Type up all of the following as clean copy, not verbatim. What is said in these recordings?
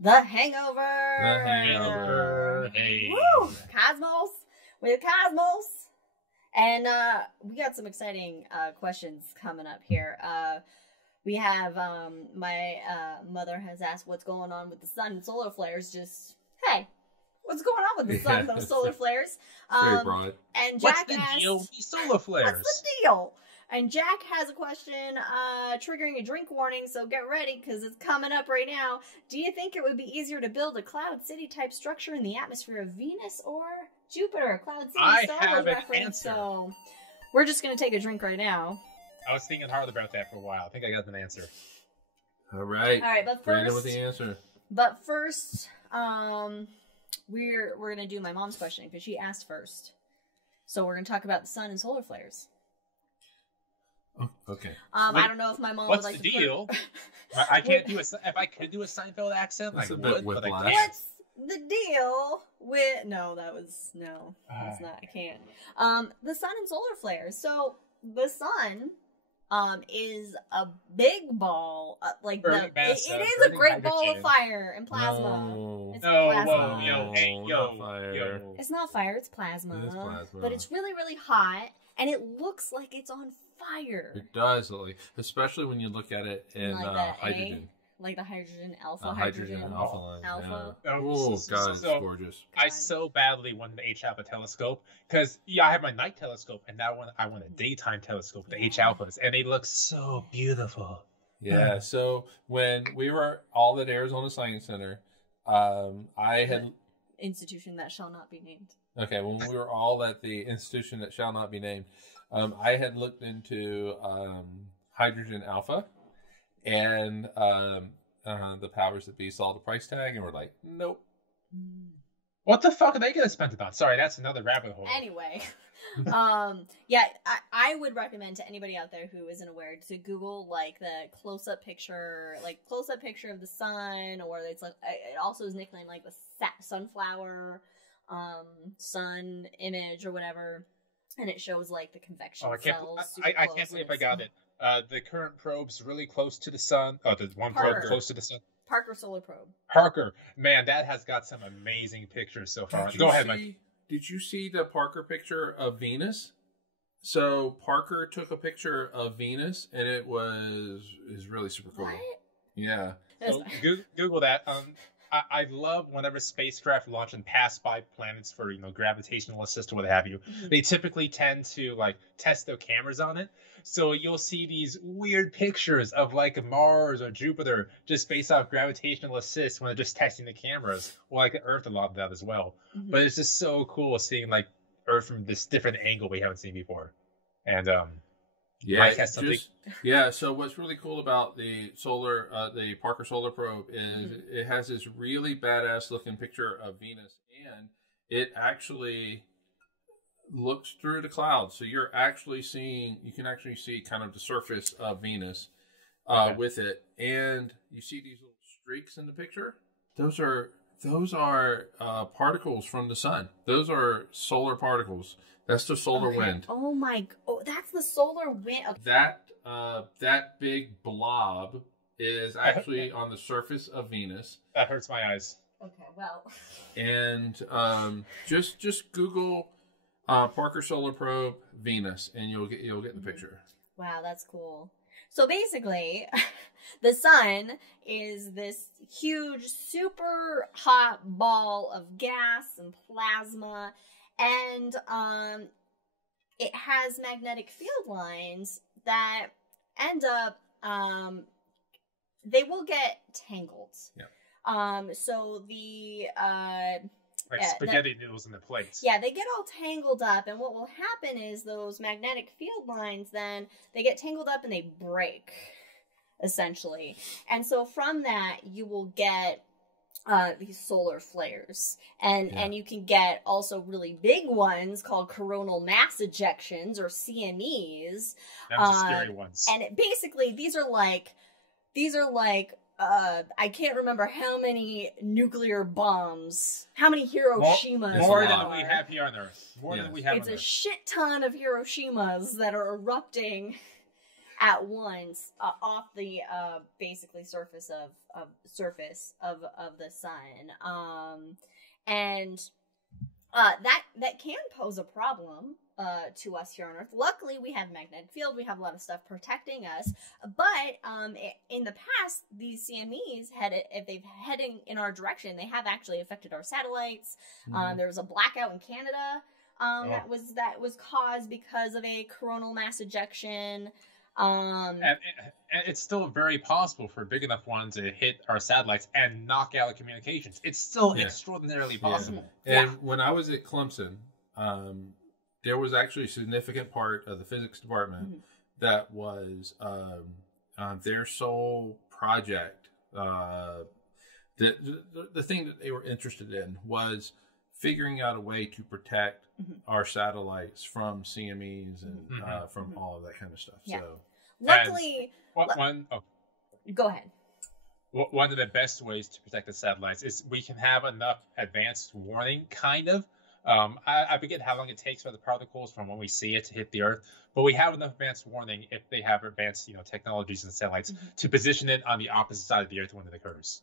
The Hangover. The Hangover. Hey. Woo! Cosmos. With Cosmos. And we got some exciting questions coming up here. We have, my mother has asked what's going on with the sun and solar flares. Just, hey, what's going on with the sun and those solar flares? Very broad. And What's Jack the asked, deal with these solar flares? what's the deal? And Jack has a question, triggering a drink warning, so get ready, because it's coming up right now. Do you think it would be easier to build a Cloud City-type structure in the atmosphere of Venus or Jupiter? Cloud City Star Wars have an reference, answer. so we're just going to take a drink right now. I was thinking hard about that for a while. I think I got an answer. All right. All right, but Brandon first, with the answer. we're going to do my mom's question, because she asked first. So we're going to talk about the sun and solar flares. Oh, okay. I don't know if my mom would What's like the to deal? I can't do a. If I could do a Seinfeld accent, That's I a bit would, but I whiplash. can't. What's the deal with... No, that's not. I can't. The sun and solar flares. So the sun is a big ball, it is a great ball of fire and plasma. No. It's No, plasma. whoa, yo, hey, not fire. yo. It's not fire, it's plasma. It is plasma. But it's really, really hot, and it looks like it's on fire. It does, Lily. Especially when you look at it in Like that hydrogen. Like the hydrogen alpha, Hydrogen alpha line. alpha. Yeah. Oh, Oh, God, it's so- gorgeous. I so badly wanted the H alpha telescope because I have my night telescope, and now I want a daytime telescope, the H alphas, and they look so beautiful. Yeah, so when we were all at Arizona Science Center, I had... Institution that shall not be named. Okay, when we were all at the institution that shall not be named, I had looked into hydrogen alpha, and the powers that be saw the price tag and were like, nope. What the fuck are they gonna spend it on? Sorry, that's another rabbit hole. Anyway, I would recommend to anybody out there who isn't aware to Google like the close-up picture of the sun, or it's like it also is nicknamed like the sunflower sun image or whatever, and it shows like the convection cells. I can't believe I got it. The current probe's really close to the sun. Oh, the one Parker. probe close to the sun. Parker Solar Probe. Parker, man, that has got some amazing pictures so far. Go ahead, Mike. Did you see the Parker picture of Venus? So Parker took a picture of Venus, and it is really super cool. What? Yeah. So Google that. I love whenever spacecraft launch and pass by planets for gravitational assist or what have you. Mm-hmm. They typically tend to like test their cameras on it. So you'll see these weird pictures of like Mars or Jupiter just based off gravitational assist when they're just testing the cameras. Well, like Earth, a lot of that as well. Mm-hmm. But it's just so cool seeing like Earth from this different angle we haven't seen before. And Yeah, Mike has something. So what's really cool about the Parker Solar Probe is it has this really badass looking picture of Venus, and it actually looks through the clouds. So you can actually see kind of the surface of Venus with it, and you see these little streaks in the picture. Those are particles from the sun. Those are solar particles. That's the solar wind. Oh my! Oh, that's the solar wind. Okay. That big blob is actually on the surface of Venus. That hurts my eyes. Okay, well. And just Google Parker Solar Probe Venus, and you'll get the picture. Wow, that's cool. So basically, the sun is this huge, super hot ball of gas and plasma, and it has magnetic field lines that end up, they will get tangled. Yeah. So the Like spaghetti noodles in the plates. Yeah, they get all tangled up, and what will happen is those magnetic field lines, then they get tangled up and they break, essentially. And so from that, you will get these solar flares, and you can get also really big ones called coronal mass ejections, or CMEs. That's the scary ones. And basically, these are like I can't remember how many nuclear bombs, how many Hiroshimas more there than are. we have here on Earth. More than we have It's on a Earth. shit ton of Hiroshimas that are erupting at once off the basically surface of the sun, and that can pose a problem to us here on Earth. Luckily, we have a magnetic field. We have a lot of stuff protecting us. But in the past, these CMEs if they've heading in our direction, they have actually affected our satellites. There was a blackout in Canada that was caused because of a coronal mass ejection. And it's still very possible for big enough ones to hit our satellites and knock out the communications. It's still extraordinarily possible. And when I was at Clemson, there was actually a significant part of the physics department that was their sole project. The thing that they were interested in was figuring out a way to protect our satellites from CMEs and from all of that kind of stuff. Yeah. So, luckily, go ahead. One of the best ways to protect the satellites is we can have enough advanced warning, kind of. I forget how long it takes for the particles from when we see it to hit the Earth, but we have enough advanced warning if they have advanced, technologies in the satellites to position it on the opposite side of the Earth when it occurs.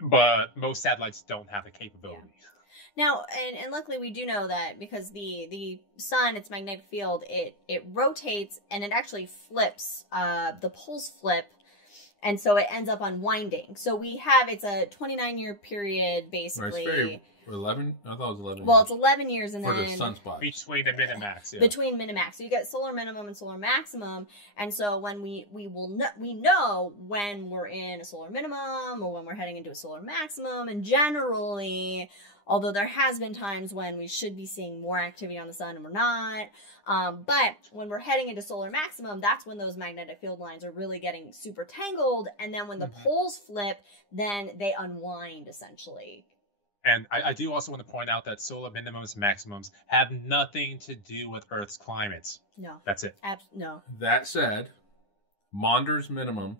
But most satellites don't have the capability. Yeah. Now, and luckily we do know that because the sun, its magnetic field, it rotates and it actually flips, the poles flip, and so it ends up unwinding. So it's a 29-year period, basically. Right, it's 11? I thought it was 11 Well, years. it's 11 years and for then... the sunspot. Between the minimax, yeah. Between minimax. So you get solar minimum and solar maximum. And so when we know when we're in a solar minimum or when we're heading into a solar maximum. And generally, although there has been times when we should be seeing more activity on the sun and we're not. But when we're heading into solar maximum, that's when those magnetic field lines are really getting super tangled. And then when the poles flip, then they unwind, essentially. And I do also want to point out that solar minimums and maximums have nothing to do with Earth's climates. No. That's it. No. That said, Maunder's minimum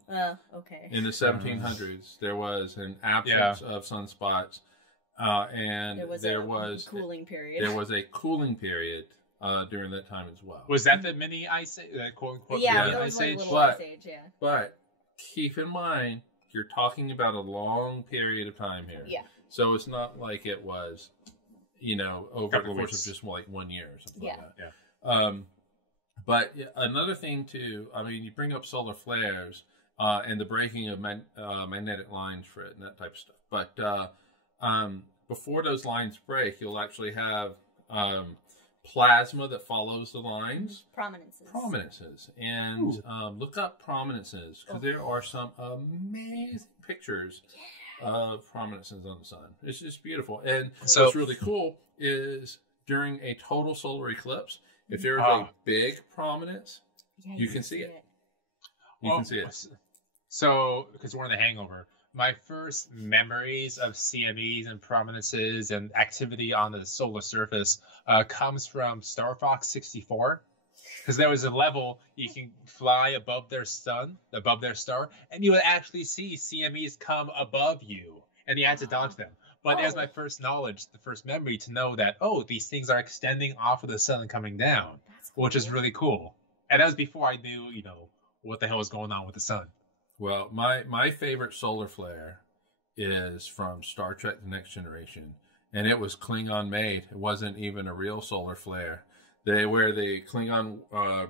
okay. in the 1700s, there was an absence of sunspots, and there was a cooling period. There was a cooling period during that time as well. Was that the mini ice age? Quote unquote, yeah, ice age? Ice age, yeah. But keep in mind, you're talking about a long period of time here. Yeah. So it's not like it was, over the course of just like 1 year or something like that. Yeah. But another thing too, you bring up solar flares and the breaking of magnetic lines for it and that type of stuff. But before those lines break, you'll actually have plasma that follows the lines. Prominences. And look up prominences because there are some amazing pictures of prominences on the sun. It's just beautiful. And what's really cool is during a total solar eclipse, if there's a big prominence, you can see it. You can see it. So, because we're in the Hangover, my first memories of CMEs and prominences and activity on the solar surface comes from Star Fox 64. Because there was a level you can fly above their star, and you would actually see CMEs come above you, and you had to dodge them. But that was my first knowledge, the first memory to know that, these things are extending off of the sun and coming down, which is really cool. And that was before I knew, what the hell was going on with the sun. Well, my favorite solar flare is from Star Trek The Next Generation, and it was Klingon made. It wasn't even a real solar flare. They were the Klingon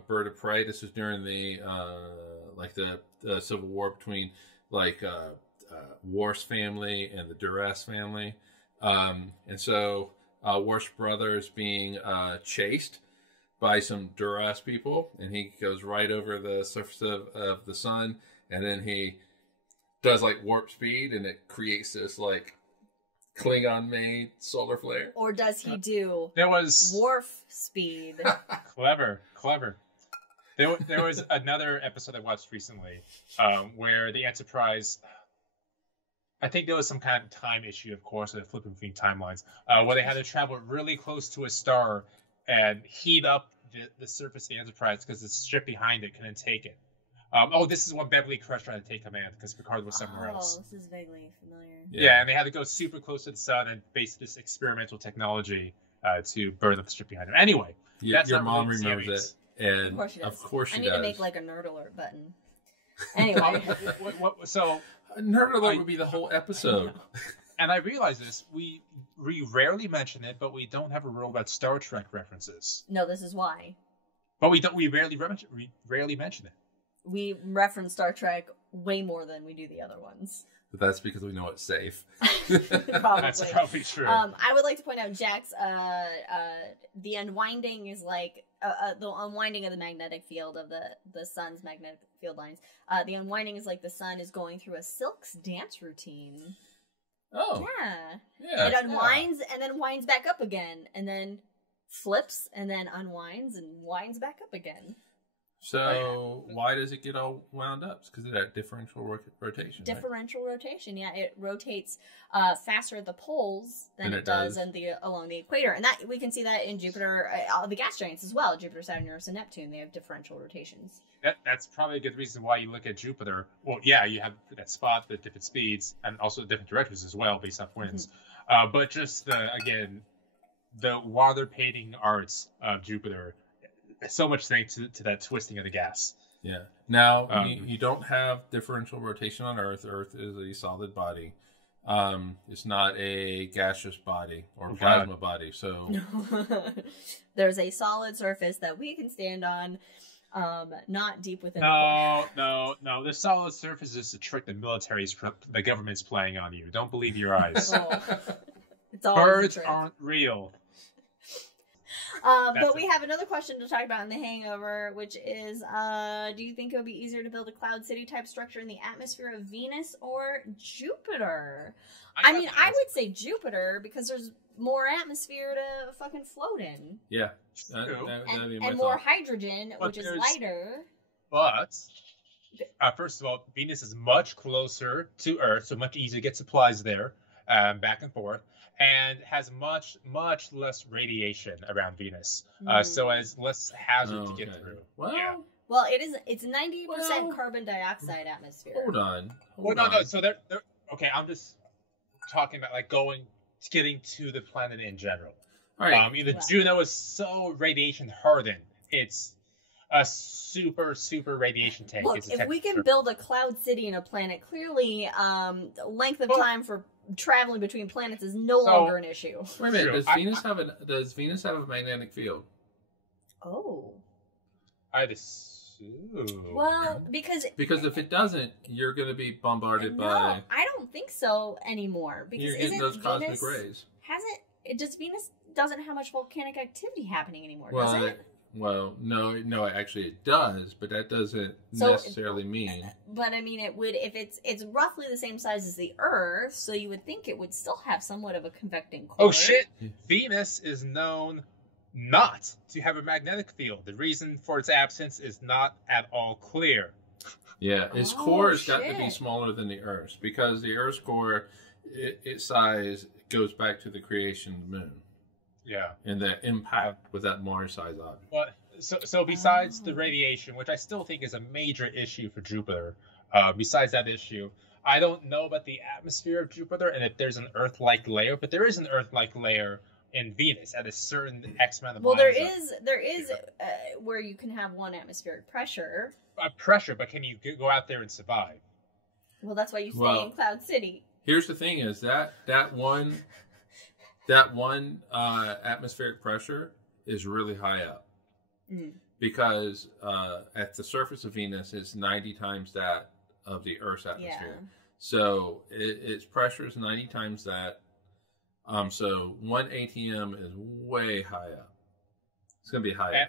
bird of prey. This is during the Civil War between Worf's family and the Duras family, and so Worf's brother is being chased by some Duras people, and he goes right over the surface of the sun, and then he does warp speed, and it creates this Klingon-made solar flare. Or does he do Worf speed? Clever. There was another episode I watched recently where the Enterprise, I think there was some kind of time issue, of course, with flipping between timelines, where they had to travel really close to a star and heat up the surface of the Enterprise because the ship behind it couldn't take it. This is when Beverly crushed trying to take command because Picard was somewhere else. This is vaguely familiar. Yeah, and they had to go super close to the sun and base this experimental technology to burn up the ship behind them. Anyway, your mom remembers it. And Of course she does. Of course she I need does. to make like a nerd alert button. Anyway. So Nerd alert would be the whole episode. And I realize this, we rarely mention it, but we don't have a rule about Star Trek references. No, this is why. But we rarely mention it. We reference Star Trek way more than we do the other ones. But that's because we know it's safe. Probably. That's probably true. I would like to point out, Jack's, the unwinding is like, the unwinding of the magnetic field of the sun's magnetic field lines. The unwinding is like the sun is going through a Silk's dance routine. Oh. Yeah. It unwinds and then winds back up again, and then flips and then unwinds and winds back up again. So why does it get all wound up? It's because of that differential rotation. Differential rotation, yeah. It rotates faster at the poles than it does along the equator. And that we can see that in Jupiter, all the gas giants as well. Jupiter, Saturn, Uranus, and Neptune, they have differential rotations. That's probably a good reason why you look at Jupiter. Well, yeah, you have that spot, the different speeds, and also different directions as well based off winds. Mm-hmm. But just, the water painting arts of Jupiter, so much thanks to that twisting of the gas. Yeah. Now, you don't have differential rotation on Earth. Earth is a solid body. It's not a gaseous body or plasma body. So there's a solid surface that we can stand on, not deep within the core. No. The solid surface is a trick the government's playing on you. Don't believe your eyes. It's always Birds aren't real. But we have another question to talk about in the Hangover, which is, do you think it would be easier to build a cloud city type structure in the atmosphere of Venus or Jupiter? I would say Jupiter because there's more atmosphere to fucking float in. Yeah. And more hydrogen, which is lighter. But, first of all, Venus is much closer to Earth, so much easier to get supplies there, back and forth. And has much less radiation around Venus, so it's less hazard to get through. Well, it's 90% carbon dioxide atmosphere. Hold on. No. So they're okay. I'm just talking about like getting to the planet in general. All right. Juno is so radiation hardened. It's a super radiation tank. Look, if we can build a cloud city in a planet, clearly, length of time for traveling between planets is no longer an issue. Wait a minute. Does Venus have a magnetic field? Oh. I'd assume. Well, because if it doesn't, you're going to be bombarded by. No, I don't think so anymore. Because you're getting those cosmic rays. Venus doesn't have much volcanic activity happening anymore, does it? Well, no, actually it does, but that doesn't necessarily mean. But I mean, it would if it's roughly the same size as the Earth, so you would think it would still have somewhat of a convecting core. Oh shit! Venus is known not to have a magnetic field. The reason for its absence is not at all clear. Yeah, its core has got to be smaller than the Earth's because the Earth's core, its size goes back to the creation of the moon. Yeah, and the impact with that Mars-sized object. But so besides the radiation, which I still think is a major issue for Jupiter, besides that issue, I don't know about the atmosphere of Jupiter and if there's an Earth-like layer, but there is an Earth-like layer in Venus at a certain X amount of miles. Well, there is where you can have one atmospheric pressure. Pressure, but can you go out there and survive? Well, that's why you stay in Cloud City. Here's the thing: is that one atmospheric pressure is really high up because at the surface of Venus it's 90 times that of the Earth's atmosphere. Yeah. So its pressure is 90 times that. So 1 ATM is way high up. It's going to be high up.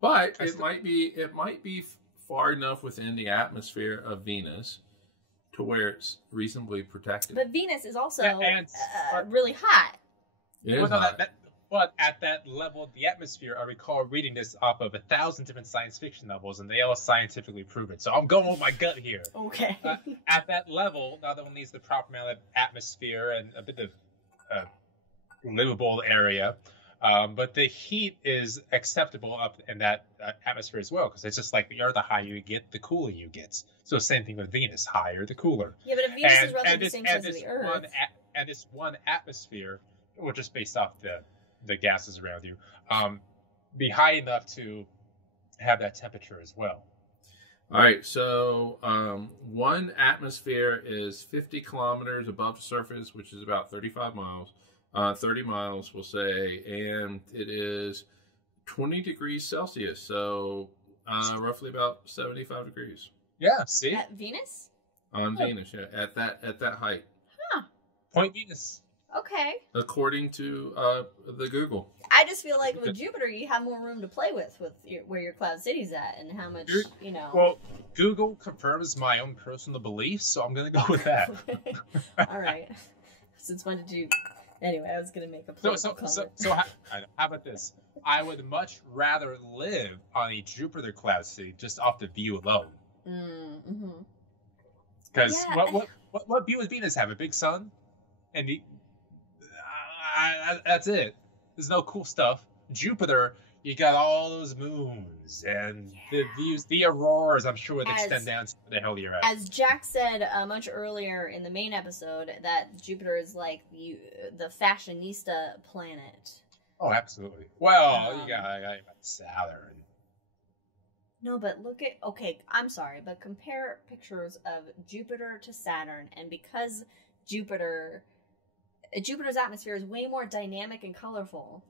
But it might be far enough within the atmosphere of Venus to where it's reasonably protected. But Venus is also really hot. It is hot. But at that level of the atmosphere, I recall reading this off of 1,000 different science fiction novels, and they all scientifically prove it. So I'm going with my gut here. Okay. At that level, not only is the proper amount of atmosphere and a bit of livable area, but the heat is acceptable up in that atmosphere as well, because it's just like the Earth, the higher you get, the cooler you get. So same thing with Venus, higher the cooler. Yeah, but if Venus is roughly the same size as the Earth. And this one atmosphere, or just based off the the gases around you, be high enough to have that temperature as well. All right, so 1 atmosphere is 50 kilometers above the surface, which is about 35 miles. 30 miles, we'll say, and it is 20 degrees Celsius, so roughly about 75 degrees. Yeah, see? At Venus? On Venus, yeah, at that height. Huh. Point Venus. Okay. According to the Google. I just feel like with Jupiter, you have more room to play with where your cloud city's at and how much, you know. Well, Google confirms my own personal beliefs, so I'm going to go with that. All right. Since when did you... Anyway, I was going to make a political So how about this? I would much rather live on a Jupiter cloud city just off the view alone. Because what view does Venus have? A big sun? And that's it. There's no cool stuff. Jupiter, you got all those moons and the views, the auroras, I'm sure would extend down to the hell you're at. As Jack said much earlier in the main episode, that Jupiter is like the fashionista planet. Oh, absolutely. Well, you got Saturn. No, but look at... Okay, I'm sorry, but compare pictures of Jupiter to Saturn, and because Jupiter's atmosphere is way more dynamic and colorful.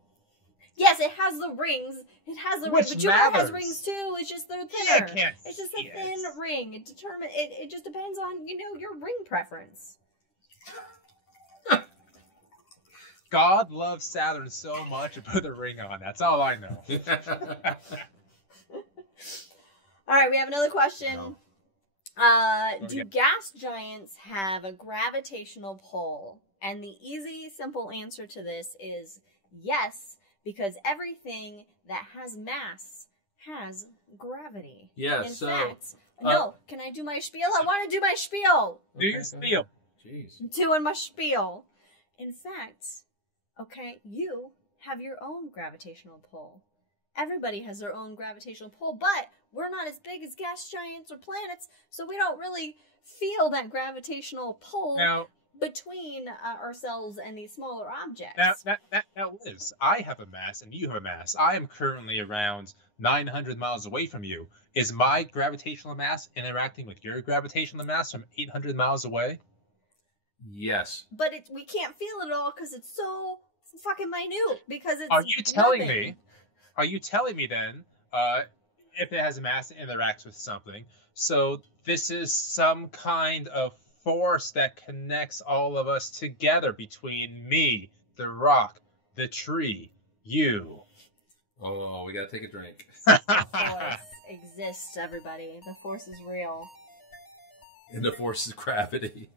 Yes, it has the rings. It has the rings, but Jupiter has rings too. It's just they're thinner. It's just a thin ring. It just depends on, your ring preference. God loves Saturn so much to put a ring on. That's all I know. All right, we have another question. No. Do gas giants have a gravitational pull? And the easy, simple answer to this is yes, because everything that has mass has gravity. Yeah, In fact, no, can I do my spiel? I want to do my spiel. Do your spiel. Jeez. I'm doing my spiel. In fact, okay, you have your own gravitational pull. Everybody has their own gravitational pull, but we're not as big as gas giants or planets, so we don't really feel that gravitational pull between ourselves and these smaller objects. Now, Liz, I have a mass and you have a mass. I am currently around 900 miles away from you. Is my gravitational mass interacting with your gravitational mass from 800 miles away? Yes. But we can't feel it all because it's so fucking minute. Because it's Are you telling me then, if it has a mass, it interacts with something? So this is some kind of force that connects all of us together between me, the rock, the tree, you. Oh, we gotta take a drink. The force exists, everybody. The force is real. And the force is gravity.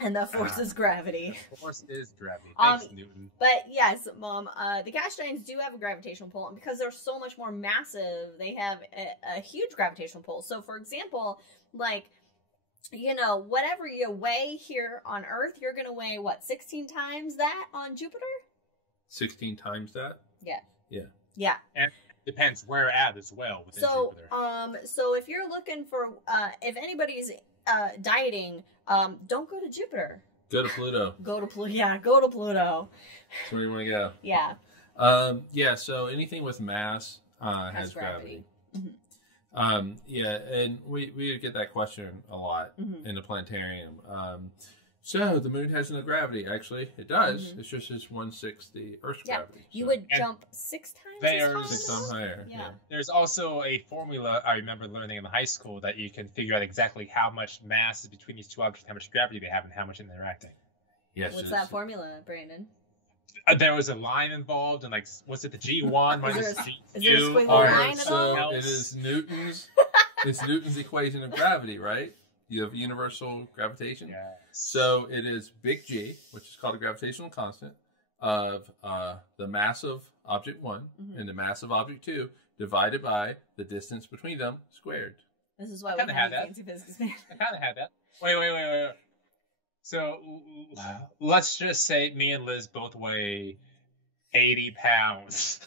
And the force is gravity. The force is gravity. Thanks, Newton. But yes, Mom, the gas giants do have a gravitational pull, and because they're so much more massive, they have a huge gravitational pull. So, for example, whatever you weigh here on Earth, you're going to weigh, 16 times that on Jupiter? 16 times that? Yeah. Yeah. Yeah. And it depends where at as well within Jupiter. So if you're looking for, if anybody's dieting, don't go to Jupiter. Go to Pluto. Go to Pluto. Yeah, go to Pluto. That's where you want to go. Yeah. So anything with mass has gravity. Mm-hmm. And we get that question a lot in the planetarium. So the moon has no gravity. Actually, it does. Mm-hmm. It's just 1/6 the Earth's gravity. You would jump 6 times as high? 6 times higher. Yeah. There's also a formula I remember learning in high school that you can figure out exactly how much mass is between these two objects, how much gravity they have, and how much they're interacting. Yes. What's that formula, Brandon? There was a line involved, and was it the G1 minus G2? Is there a squiggly line at all? So it is Newton's. It's Newton's equation of gravity, right? You have universal gravitation. Yes. So it is big G, which is called a gravitational constant, of the mass of object 1 and the mass of object 2 divided by the distance between them squared. This is why we have fancy physics man. I kind of had that. Wait. So let's just say me and Liz both weigh 80 pounds.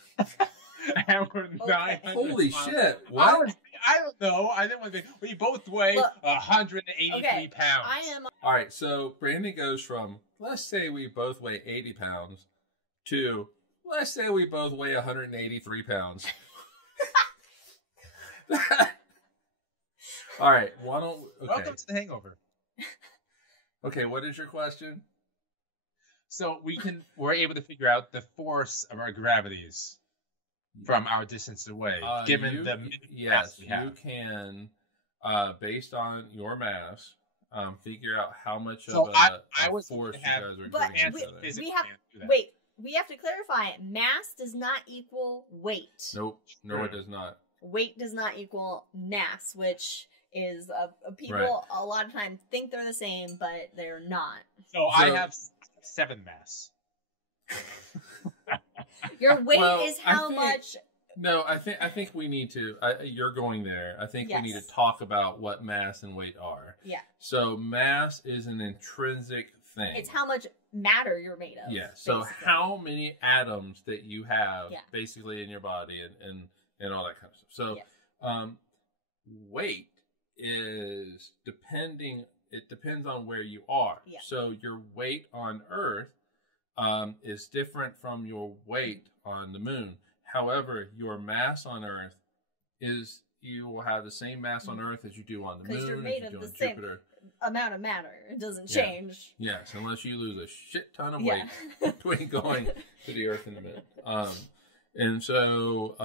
And we're 900 Holy pounds. shit. What? I don't know. I didn't want to think. We both weigh 183 pounds. I am. All right, so Brandon goes from, let's say we both weigh 80 pounds to Let's say we both weigh 183 pounds. All right. Why don't? Okay. Welcome to the Hangover. Okay. What is your question? So we're able to figure out the force of our gravities from our distance away, given the mass we have. You can, based on your mass, figure out how much So of I a was force you have- guys are But giving each other. we have to clarify. Mass does not equal weight. Nope. No, it does not. Weight does not equal mass, which is people Right. a lot of times think they're the same, but they're not. So I have 7 mass. Your weight Well, is how I think- much. No, I think we need to. You're going there. I think we need Yes. to talk about what mass and weight are. Yeah. So mass is an intrinsic thing. It's how much matter you're made of. Yeah. So basically. how many atoms that you have Yeah. basically in your body and all that kind of stuff. So Yeah. weight is it depends on where you are. Yeah. So your weight on Earth is different from your weight on the moon. However, your mass on Earth you will have the same mass on Earth as you do on the moon, you're made as you of do the on same Jupiter. amount of matter. It doesn't Yeah. change. Yes, unless you lose a shit ton of weight Yeah. between going to the Earth and the moon. And so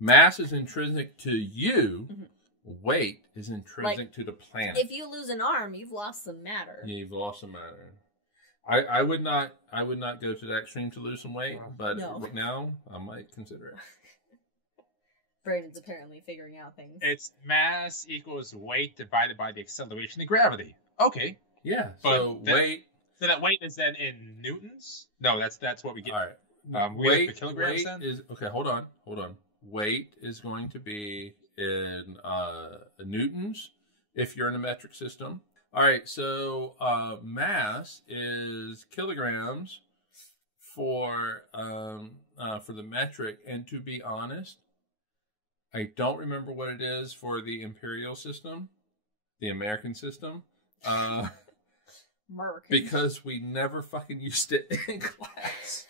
mass is intrinsic to you. Mhm. Weight is intrinsic to the planet. If you lose an arm, you've lost some matter. Yeah, you've lost some matter. I would not go to that extreme to lose some weight, but No. right now I might consider it. Braden's apparently figuring out things. It's mass equals weight divided by the acceleration of gravity. Okay. Yeah. But So weight. So that weight is then in newtons? No, that's what we get. All right. We have the kilograms weight then? is okay. Hold on. Weight is going to be in newtons if you're in a metric system. All right. So mass is kilograms for the metric, and to be honest, I don't remember what it is for the imperial system, the American system. Merc. Because we never fucking used it in class.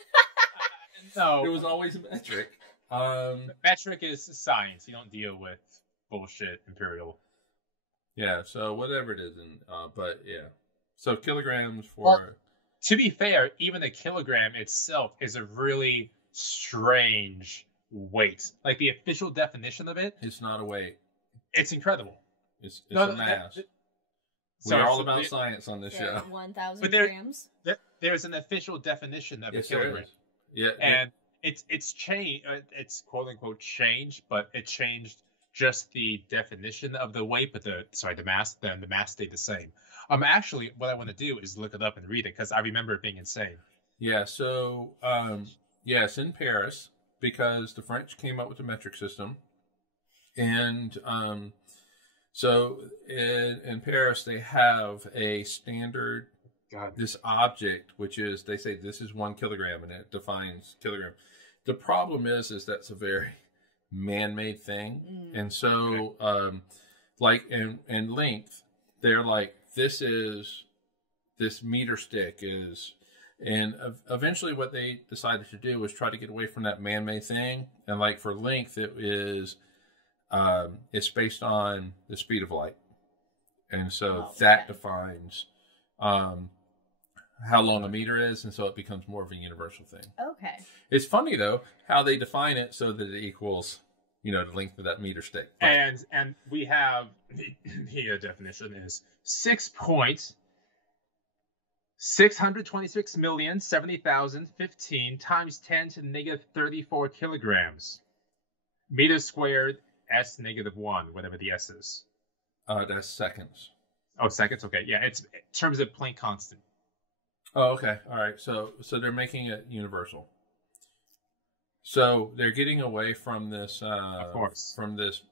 No. It was always metric. Metric is science. You don't deal with bullshit imperial. Yeah, so whatever it is. But yeah. So kilograms for... Well, to be fair, even the kilogram itself is a really strange weight. Like the official definition of it, It's not a weight. it's incredible. It's a mass. We're all about science on this show. 1,000 But grams. There's an official definition of Yes, a there kilogram. is. Yeah. And it's changed. It's quote unquote changed, but it changed just the definition of the weight, but the mass. Then the mass stayed the same. Actually, what I want to do is look it up and read it because I remember it being insane. Yeah. So yes, in Paris, because the French came up with the metric system, and so in Paris they have a standard. This object, which is, they say this is 1 kilogram, and it defines kilogram. The problem is that's a very man-made thing. And so, like in length, they're like, this meter stick is, and eventually what they decided to do was try to get away from that man-made thing. And like for length, it is, it's based on the speed of light. And so that defines, how long a meter is, and so it becomes more of a universal thing. Okay. It's funny though how they define it so that it equals, the length of that meter stick. But, And we have the definition is 6.626,070,015 times 10 to the negative 34 kilograms. Meters squared s negative 1, whatever the s is. that's seconds. Oh, seconds. Okay, yeah, it's in terms of Planck constant. Oh, okay, all right. So they're making it universal. So they're getting away from this, Of course, from this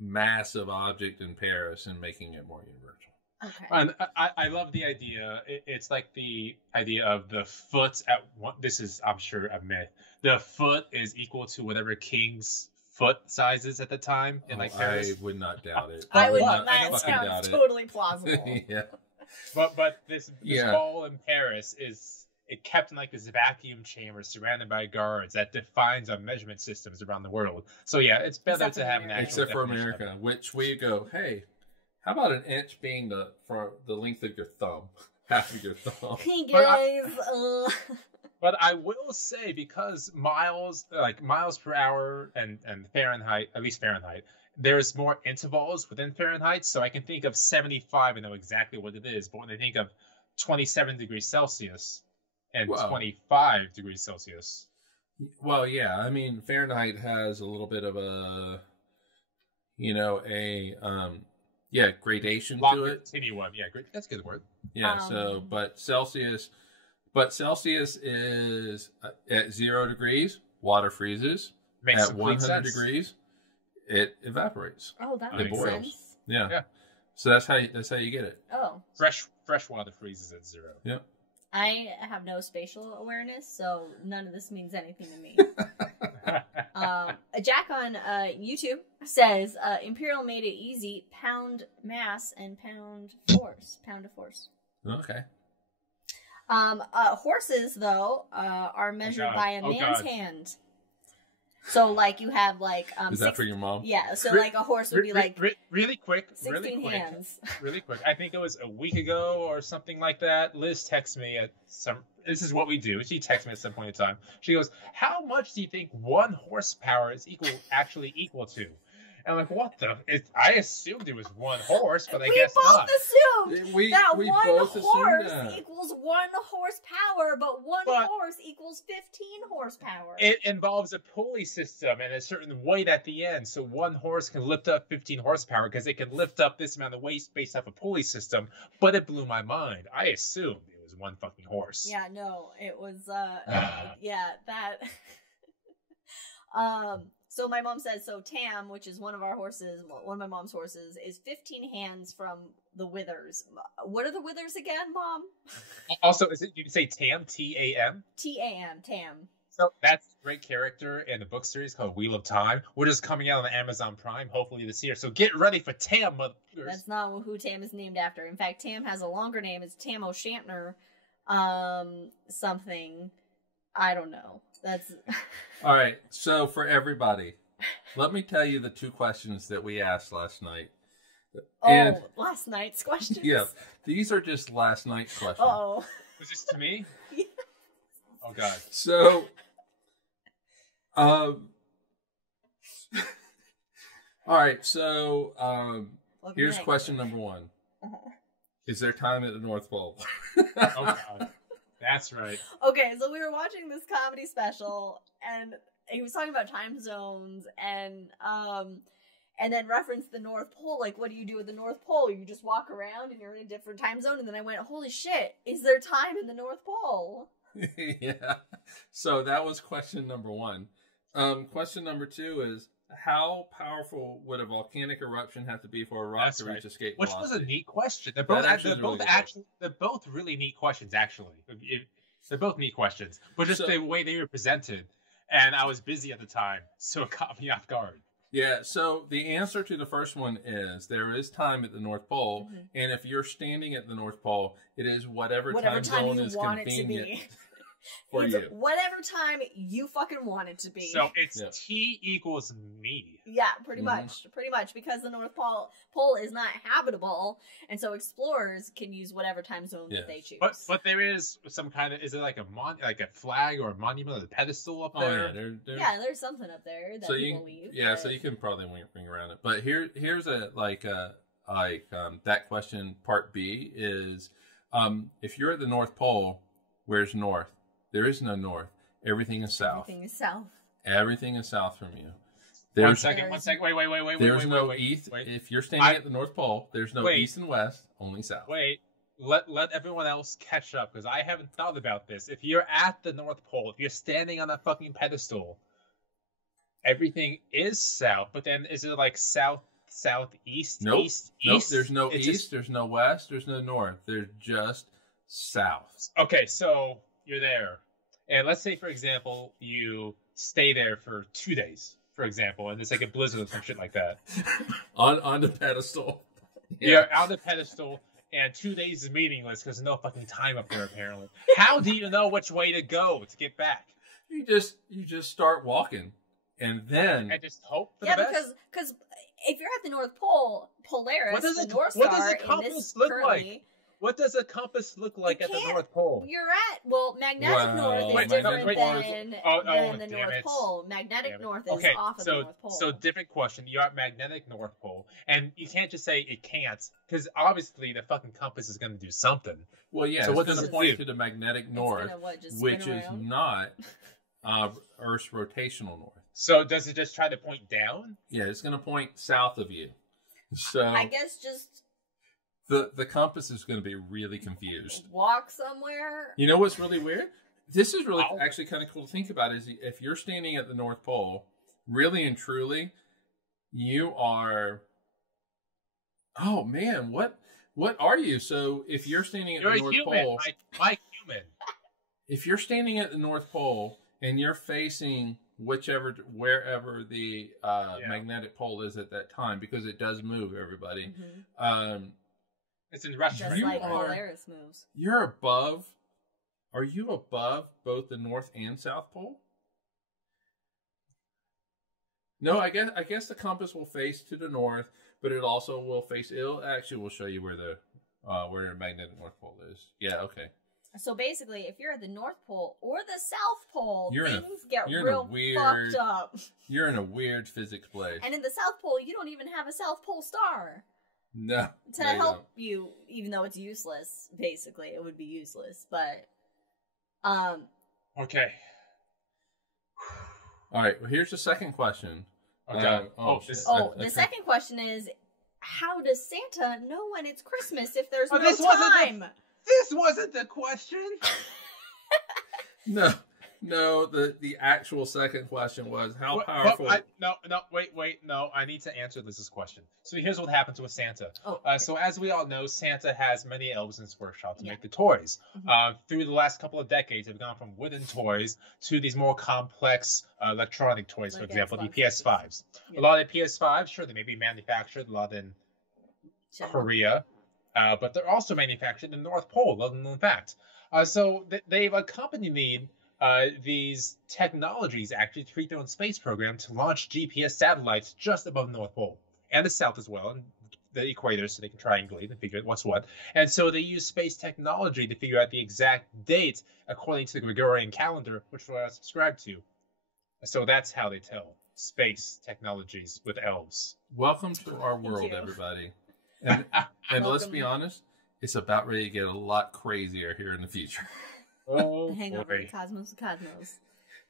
massive object in Paris and making it more universal. Okay. And I love the idea. It's like the idea of the foot at one. This is, I'm sure, a myth. The foot is equal to whatever king's foot size is at the time in like Paris. I would not doubt it. I would not that fucking doubt sounds it. totally plausible. Yeah. But this ball in Paris is it kept in like this vacuum chamber surrounded by guards that defines our measurement systems around the world. So yeah, it's better Except to in have an America. actual Except for definition of America, which we go, hey, how about an inch being the length of your thumb, half of your thumb? Hey But guys, But I will say, because miles per hour and Fahrenheit, at least Fahrenheit, there's more intervals within Fahrenheit. So I can think of 75 and know exactly what it is. But when I think of 27 degrees Celsius and Wow. 25 degrees Celsius. Well, yeah, I mean, Fahrenheit has a little bit of a, gradation to it. Continuum. Yeah, great. That's a good word. Yeah, but Celsius is at 0 degrees, water freezes. Makes At complete 100 sense. degrees, it evaporates. oh, that It makes boils. sense. Yeah. Yeah. So that's how you get it. Oh, Fresh water freezes at 0. Yep. I have no spatial awareness, so none of this means anything to me. Jack on YouTube says Imperial made it easy: pound mass and pound force. Pound of force. Okay. Horses though are measured God. by a Oh, man's God. hand. So like you have like Is that for your mom? yeah. So like a horse would be like Really quick. 16 hands. Really quick. I think it was a week ago or something like that. Liz texted me at some. This is what we do. She texted me at some point in time. She goes, "How much do you think 1 horsepower is actually equal to?" And I'm like, "What the?" I assumed it was 1 horse, but I we guess both not. assumed We that we 1 both assumed horse that. equals 1 horsepower, but 1 But- horse equals 15 horsepower. It involves a pulley system and a certain weight at the end. So 1 horse can lift up 15 horsepower because it can lift up this amount of weight based off a pulley system. But it blew my mind. I assumed it was 1 fucking horse. Yeah, no, it was yeah, that so my mom says so Tam, which is one of our horses, one of my mom's horses, is 15 hands from the withers. What are the withers again, Mom? Also, you can say Tam, Tam? Tam, Tam. So that's a great character in the book series called Wheel of Time, which is coming out on Amazon Prime, hopefully this year. So get ready for Tam, motherfuckers. That's not who Tam is named after. In fact, Tam has a longer name. It's Tam O'Shantner, something. I don't know. That's All right. So for everybody, let me tell you the 2 questions that we asked last night. And last night's questions. yeah, these are just last night's questions. Oh. Was this to me? Oh, God. So, all right. So, here's question number 1. Is there time at the North Pole? Oh, God. That's right. Okay, so we were watching this comedy special, and he was talking about time zones, and then referenced the North Pole. Like, what do you do at the North Pole? You just walk around, and you're in a different time zone. And then I went, "Holy shit! Is there time in the North Pole?" Yeah. So that was question number 1. Question number 2 is, how powerful would a volcanic eruption have to be for a rock That's to right. reach escape Which velocity? was a neat question. They're both really neat questions, actually. They're both neat questions, but just the way they were presented, and I was busy at the time, so it caught me off guard. Yeah, so the answer to the first one is there is time at the North Pole, and if you're standing at the North Pole, it is whatever time zone you is want it to convenient be. for It's you. whatever time you fucking want it to be. So it's T equals me. Yeah, pretty much, because the North Pole is not habitable, and so explorers can use whatever time zone that they choose. But there is some kind of, is it like a flag or a monument or a pedestal up there? Yeah, there's something up there that people leave. Yeah, so you can probably ring around it. But here's that question. Part B is, if you're at the North Pole, where's north? There is no north. Everything is south. Everything is south. Everything is south from you. One second. Wait. There's no east. If you're standing at the North Pole, there's no east and west, only south. Wait. Let everyone else catch up, because I haven't thought about this. If you're at the North Pole, if you're standing on a fucking pedestal, everything is south, but then is it like southeast, nope. east? There's no east, there's no west, there's no north. There's just south. Okay, so you're there. And let's say, for example, you stay there for 2 days, for example, and it's like a blizzard or some shit like that. on the pedestal. You're on the pedestal, and 2 days is meaningless because there's no fucking time up there apparently. How do you know which way to go to get back? You just start walking, and then And just hope for the best. because if you're at the North Pole, Polaris, What does the a- North what does Star, a compass in this look currently, like? What does a compass look like You at the can't- North Pole? You're at magnetic Well, north is wait, different magnetic north- than oh, the damn North it. Pole. Magnetic Damn it. north is Okay, off of so the North Pole. so different question. You're at magnetic North Pole, and you can't just say it can't, because obviously the fucking compass is going to do something. well, yeah, So it's what going does to it point do? to the magnetic It's north, gonna, what, just which spin is around? not Earth's rotational north. So does it just try to point down? Yeah, it's going to point south of you. So I guess just the compass is going to be really confused. walk somewhere. You know what's really weird? This is really Ow. actually kind of cool to think about. Is if you're standing at the North Pole, really and truly, you are. Oh man, what are you? So if you're standing at You're the a North human, Pole, my human. if you're standing at the North Pole and you're facing wherever the magnetic pole is at that time, because it does move, everybody. Mhm. It's in Russia. Just You like are- Polaris moves. You're above. Are you above both the North and South Pole? No, I guess the compass will face to the north, but it also will face. It'll actually will show you where the magnetic North Pole is. Yeah, okay. So basically, if you're at the North Pole or the South Pole, You're in a- things get you're in a real weird- fucked up. You're in a weird physics place. And in the South Pole, you don't even have a South Pole star No, to no, you help don't. you, even though it's useless. Basically, it would be useless. But Okay. All right. Well, here's the second question. Okay. Shit. the second question is, how does Santa know when it's Christmas if there's Oh, no this wasn't the- time? This wasn't the question. No. The actual second question was how What- powerful. Wait. No, I need to answer this question. So here's what happens with Santa. Oh, okay. So as we all know, Santa has many elves in his workshop to Yeah. make the toys. Mhm. Through the last couple of decades, they've gone from wooden toys to these more complex electronic toys. For Like example, the Xbox. PS5s. Yeah. A lot of the PS5s, sure, they may be manufactured a lot in Shut up. Korea, but they're also manufactured in the North Pole, other than fact. So they've accompanied these technologies actually to create their own space program to launch GPS satellites just above the North Pole and the South as well, and the equator, so they can triangulate and figure out what's what. And so they use space technology to figure out the exact date according to the Gregorian calendar, which we're subscribed to. So that's how they tell space technologies with elves. Welcome to our world, you. everybody. And let's be Welcome. honest, it's about ready to get a lot crazier here in the future. Oh, The Hangover, boy. Cosmos.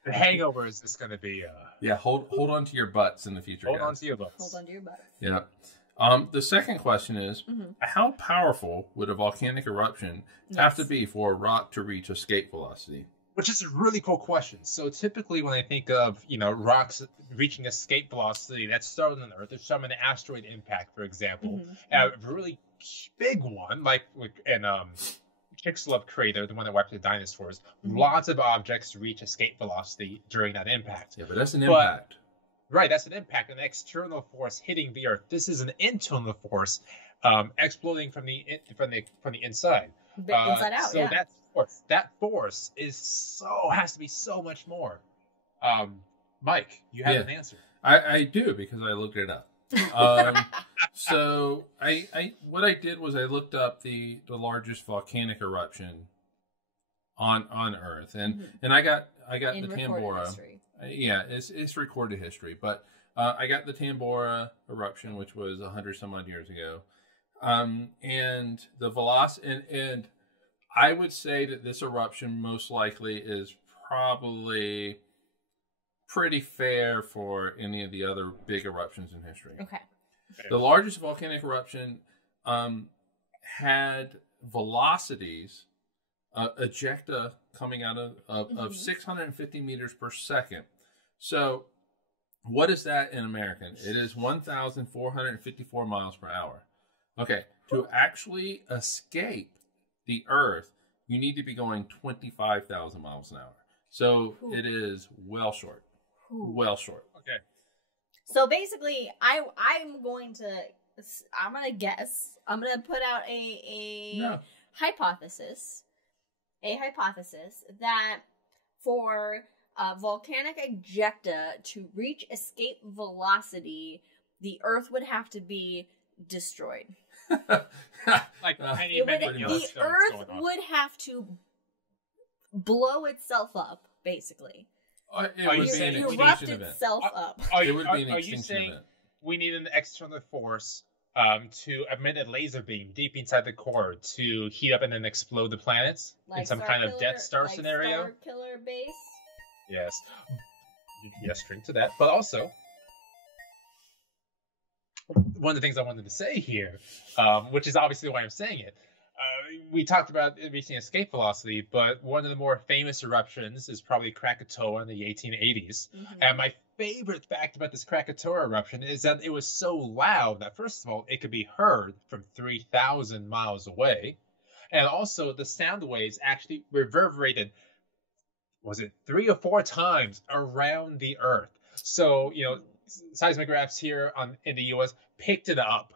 The Hangover is just going to be. Yeah, hold on to your butts in the future, Hold guys. on to your butts. Hold on to your butt. Yeah. The second question is, Mhm. how powerful would a volcanic eruption have to Yes. be for a rock to reach escape velocity? Which is a really cool question. So typically when I think of, rocks reaching escape velocity, that's starting on Earth. There's some an asteroid impact, for example. Mhm. A really big one, like in Chicxulub crater, the one that wiped the dinosaurs. Mhm. Lots of objects reach escape velocity during that impact. Yeah, but that's an But- impact. Right, that's an impact, an external force hitting the Earth. This is an internal force exploding from the inside. But inside out, So yeah. that force has to be so much more. Mike, you have Yeah. an answer. I do, because I looked it up. So what I did was I looked up the largest volcanic eruption on Earth, and I got In the recorded Tambora. history. Yeah, it's recorded history, but I got the Tambora eruption, which was 100 some odd years ago, and the velocity, and I would say that this eruption most likely is probably pretty fair for any of the other big eruptions in history. Okay. The largest volcanic eruption had velocities, ejecta coming out of Mhm. 650 meters per second. So what is that in American? It is 1,454 miles per hour. Okay, to actually escape the Earth, you need to be going 25,000 miles an hour. So Ooh. it is well short. Ooh. Well short. Okay. So basically, I'm going to I'm gonna guess. I'm gonna put out a No. hypothesis. A hypothesis that for volcanic ejecta to reach escape velocity, the Earth would have to be destroyed. Like The Earth would have to blow itself up, basically. It would be an Erupt extinction event. itself up. It would be an Are you extinction saying event. we need an external force to emit a laser beam deep inside the core to heat up and then explode the planets in some kind of Death Star scenario? Star Killer base. Yes. Yes, drink to that. But also, one of the things I wanted to say here, which is obviously why I'm saying it, we talked about it reaching escape velocity, but one of the more famous eruptions is probably Krakatoa in the 1880s. Mm-hmm. And my favorite fact about this Krakatoa eruption is that it was so loud that, first of all, it could be heard from 3,000 miles away. And also, the sound waves actually reverberated, was it 3 or 4 times around the Earth? So, seismographs here in the U.S. picked it up,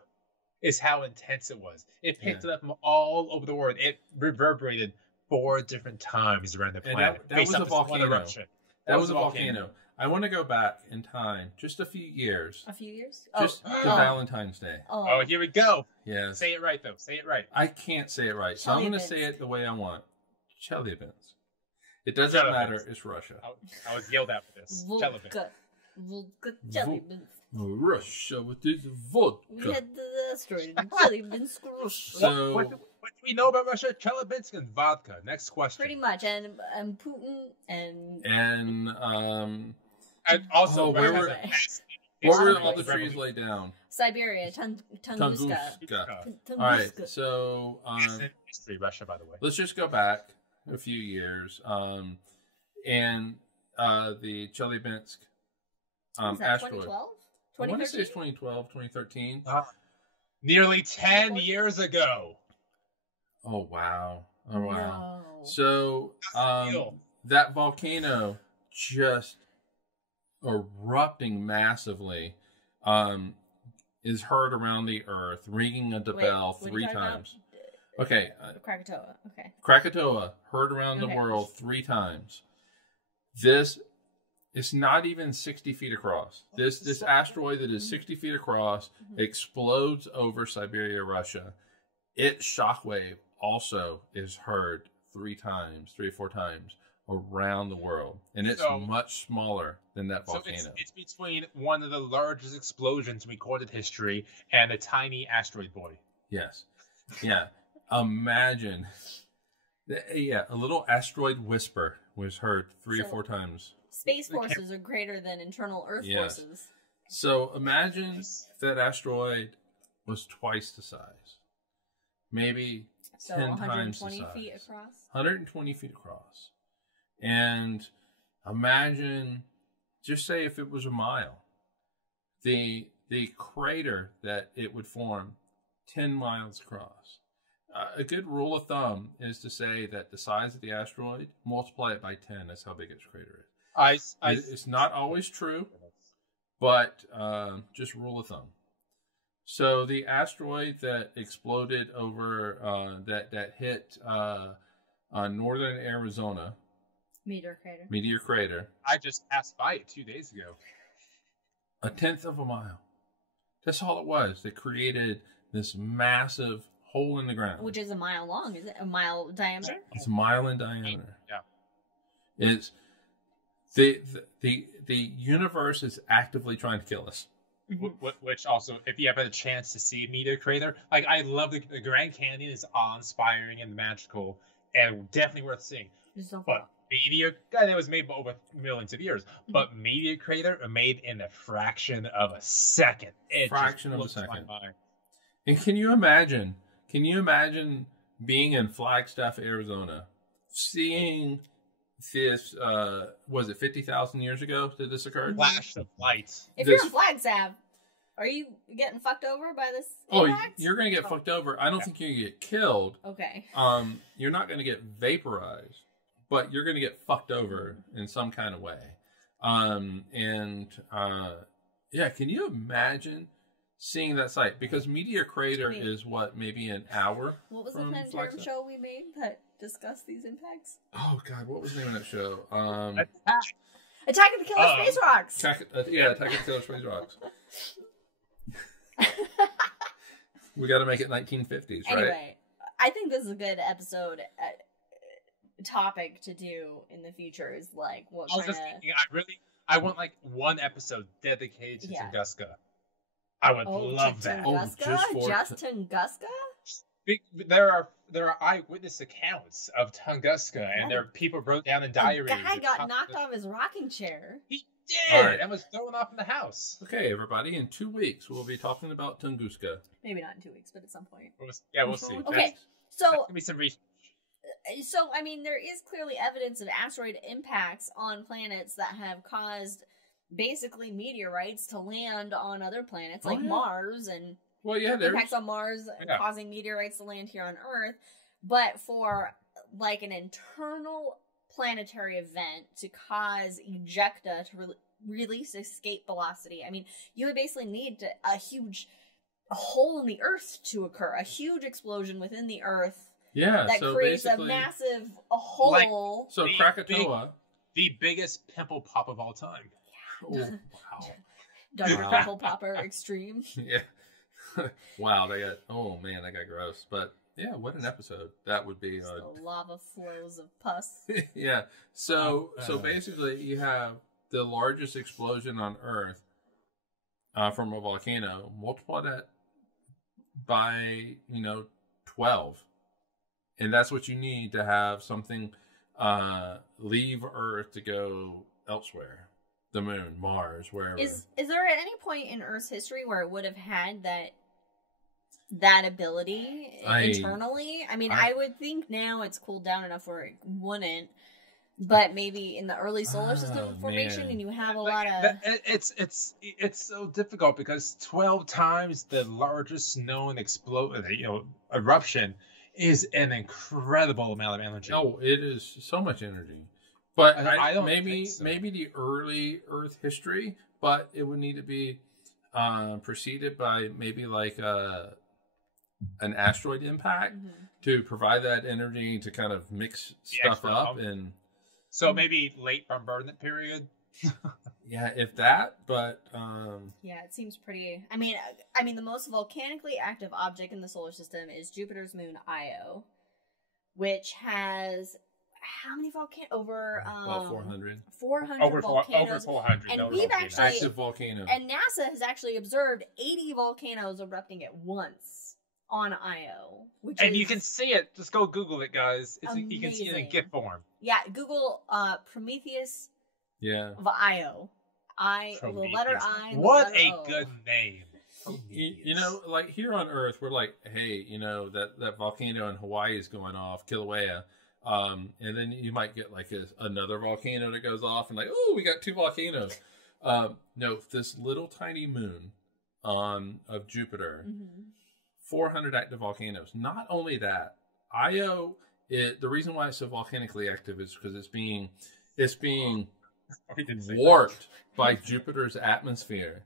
is how intense it was. It picked it up from all over the world. It reverberated 4 different times around the planet. That was a volcano. Eruption. That was a volcano. I want to go back in time just a few years. A few years? Just to Valentine's Day. Oh, here we go. Yes. Say it right, though. Say it right. I can't say it right, so I'm going to say it the way I want. Chelyabinsk. It doesn't matter. It's Russia. I was yelled at for this. Chelyabinsk. Volca Chelyabinsk. Russia with this vodka. We had the asteroid in Chelyabinsk, Russia. So, what do we know about Russia? Chelyabinsk and vodka. Next question. Pretty much, and Putin and And also, where Russia were- has a massive where were Tunguska. all the trees laid down? Siberia, Tunguska. Tunguska. All right, so history, Russia, by the way. let's just go back a few years. And the Chelyabinsk Was that asteroid. 2012? I want to say it's 2013? 2012, 2013. Nearly 10 years ago. Oh, wow. Oh, wow. No. So, Deal. that volcano just erupting massively is heard around the Earth, ringing the Wait, bell what are you 3 talking about? times. Okay, Krakatoa. Okay. Krakatoa heard around the Okay. world 3 times. This is not even 60 feet across. This asteroid that is 60 feet across explodes over Siberia, Russia. Its shockwave also is heard 3 or 4 times around the world, and it's much smaller than that volcano. So it's between one of the largest explosions in recorded history and a tiny asteroid boy. Yes, yeah. Imagine, a little asteroid whisper was heard 3 or 4 times. Space forces are greater than internal Earth Yes. forces. So imagine if that asteroid was twice the size, maybe So 10 times the 120 size. feet across. 120 feet across. And imagine, just say if it was a mile, the crater that it would form 10 miles across. A good rule of thumb is to say that the size of the asteroid, multiply it by 10. That's how big its crater is. It's not always true, but just rule of thumb. So the asteroid that exploded over, that hit northern Arizona, Meteor Crater, I just passed by it 2 days ago. 1/10 of a mile. That's all it was. That created this massive hole in the ground. Which is a mile long, is it? A mile diameter? It's a mile in diameter. Yeah. It's the universe is actively trying to kill us. Which also, if you have a chance to see Meteor Crater, like I love the Grand Canyon is awe-inspiring and magical, and definitely worth seeing. But Meteor, that was made over millions of years. But Meteor Crater made in a fraction of a second. Fraction of a second. And can you imagine being in Flagstaff, Arizona, seeing this, was it 50,000 years ago that this occurred? Flash of light. If you're in Flagstaff, are you getting fucked over by this impact? You're going to get fucked over. I don't think you're going to get killed. Okay. You're not going to get vaporized, but you're going to get fucked over in some kind of way. Can you imagine seeing that site, because Meteor Crater is what, maybe an hour. What was the from planetarium Flagstaff? show we made that discussed these impacts? Oh God, what was the name of that show? Attack of the Killer Space Rocks. Attack of the Killer Space Rocks. We got to make it 1950s, right? Anyway, I think this is a good episode topic to do in the future. Is like what I was just thinking, I want like one episode dedicated to Tunguska. I would love that. Just Tunguska? There are eyewitness accounts of Tunguska, and there are people wrote down in diaries. A guy got knocked off his rocking chair. He did, and was thrown off in the house. Okay, everybody, in 2 weeks we'll be talking about Tunguska. Maybe not in 2 weeks, but at some point. We'll see. Okay, so give me some research. So, I mean, there is clearly evidence of asteroid impacts on planets that have caused basically meteorites to land on other planets, like Mars, and impacts on Mars causing meteorites to land here on Earth. But for like an internal planetary event to cause ejecta to release escape velocity, I mean, you would basically need a huge hole in the Earth to occur, a huge explosion within the Earth. Yeah, that so creates a basically, massive hole. So Krakatoa, the biggest pimple pop of all time. Oh, wow. Dr. Pimple Popper Extreme. Yeah. Wow, that got gross. But yeah, what an episode that would be. The lava flows of pus. Yeah. So basically, you have the largest explosion on Earth from a volcano. Multiply that by 12. And that's what you need to have something leave Earth to go elsewhere. The moon, Mars, wherever. Is there at any point in Earth's history where it would have had that ability internally? I mean, I would think now it's cooled down enough where it wouldn't. But maybe in the early solar system formation, and you have a lot of... It's so difficult because 12 times the largest known eruption is an incredible amount of energy. Oh, it is so much energy. But I don't maybe think so. Maybe the early Earth history, but it would need to be preceded by maybe like an asteroid impact to provide that energy to kind of mix stuff up. And so maybe late bombardment period. Yeah, if that, but yeah, it seems pretty. I mean, the most volcanically active object in the solar system is Jupiter's moon Io, which has how many volcanoes? Over 400. 400 volcanoes. Over 400. And we've actually active volcanoes. And NASA has actually observed 80 volcanoes erupting at once on Io. You can see it. Just go Google it, guys. You can see it in GIF form. Yeah, Google Prometheus. Yeah. Of Io. The letter I. What a good name. Like here on Earth, we're like, hey, that volcano in Hawaii is going off, Kilauea. And then you might get like another volcano that goes off and like, oh, we got 2 volcanoes. No, this little tiny moon of Jupiter, 400 active volcanoes. Not only that, Io, the reason why it's so volcanically active is because it's being warped by Jupiter's atmosphere.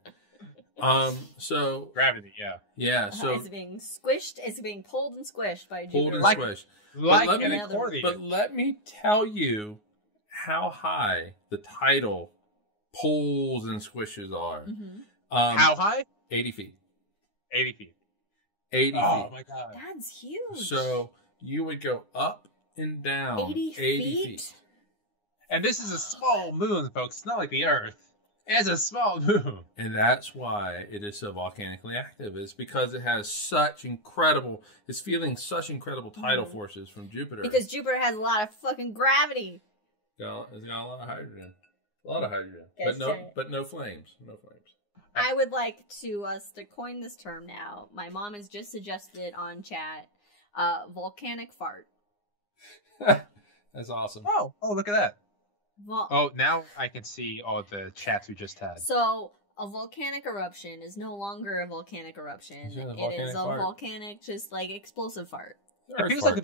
So gravity, yeah. So it's being squished. It's being pulled and squished by Jupiter. Pulled and squished. Like an accordion. But let me tell you how high the tidal pulls and squishes are. How high? 80 feet. 80 feet. 80 feet. Oh my god, that's huge. So you would go up and down 80 feet. And this is a small moon, folks. It's not like the Earth. It's a small moon. And that's why it is so volcanically active. It's because it has it's feeling such incredible tidal forces from Jupiter. Because Jupiter has a lot of fucking gravity. It's got a lot of hydrogen. But no flames. No flames. I would like us to coin this term now. My mom has just suggested on chat, volcanic fart. That's awesome. Oh, look at that. Now I can see all the chats we just had. So, a volcanic eruption is no longer a volcanic eruption. It is a volcanic, just like explosive fart. It feels like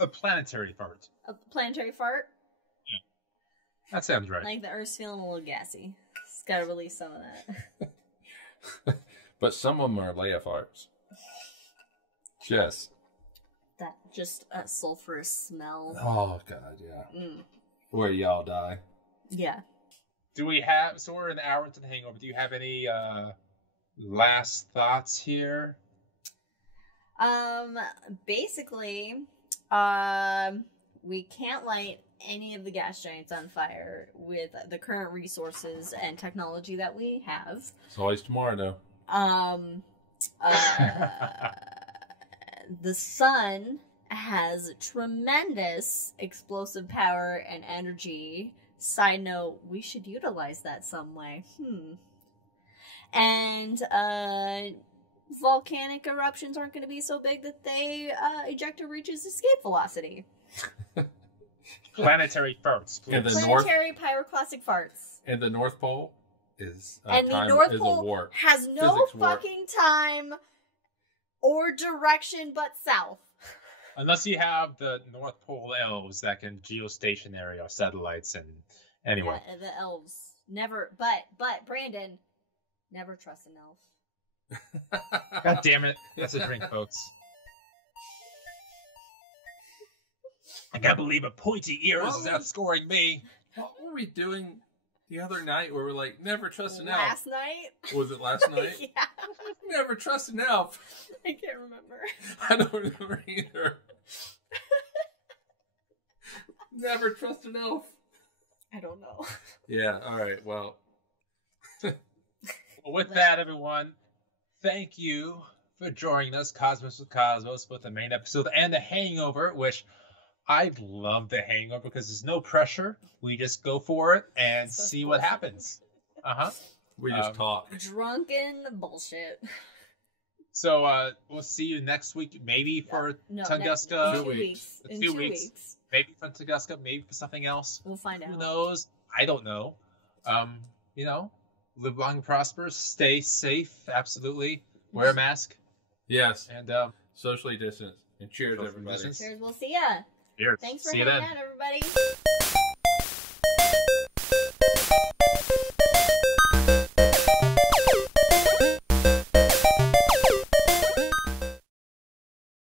a planetary fart. A planetary fart? Yeah. That sounds right. Like the Earth's feeling a little gassy. It's got to release some of that. But some of them are Leia farts. Yes. That just a sulfurous smell. Oh, God, yeah. Mm. Where y'all die. Yeah. Do we have, so we're an hour into the Hangover. Do you have any last thoughts here? Basically, we can't light any of the gas giants on fire with the current resources and technology that we have. It's always tomorrow, though. The sun has tremendous explosive power and energy. Side note, we should utilize that some way. And volcanic eruptions aren't going to be so big that they ejector reaches escape velocity. Planetary farts. And the Planetary pyroclastic farts. And the North Pole is and the North Pole has no fucking time or direction but south. Unless you have the North Pole elves that can geostationary our satellites and anyway. Yeah, the elves. Never, but Brandon, never trust an elf. God damn it. That's a drink, folks. I can't believe a pointy ears is outscoring me. What were we doing the other night where we're like, never trust an elf? Last night? Was it last night? Yeah. Never trust an elf. I can't remember. I don't remember either. Never trust an elf. I don't know. Yeah, alright, well. With that, everyone, thank you for joining us, Cosmos with Cosmos, both the main episode and the Hangover, which I love the Hangover because there's no pressure. We just go for it and see what happens. We just talk. Drunken bullshit. So we'll see you next week, maybe for Tunguska. 2 weeks. In 2 weeks. Maybe for Tunguska, maybe for something else. We'll find out. Who knows? I don't know. Live long and prosper. Stay safe. Absolutely. Wear a mask. Yes. And socially distance. And cheers, everybody. Distance. Cheers. We'll see ya. Cheers. Thanks for see you hanging then. out, everybody.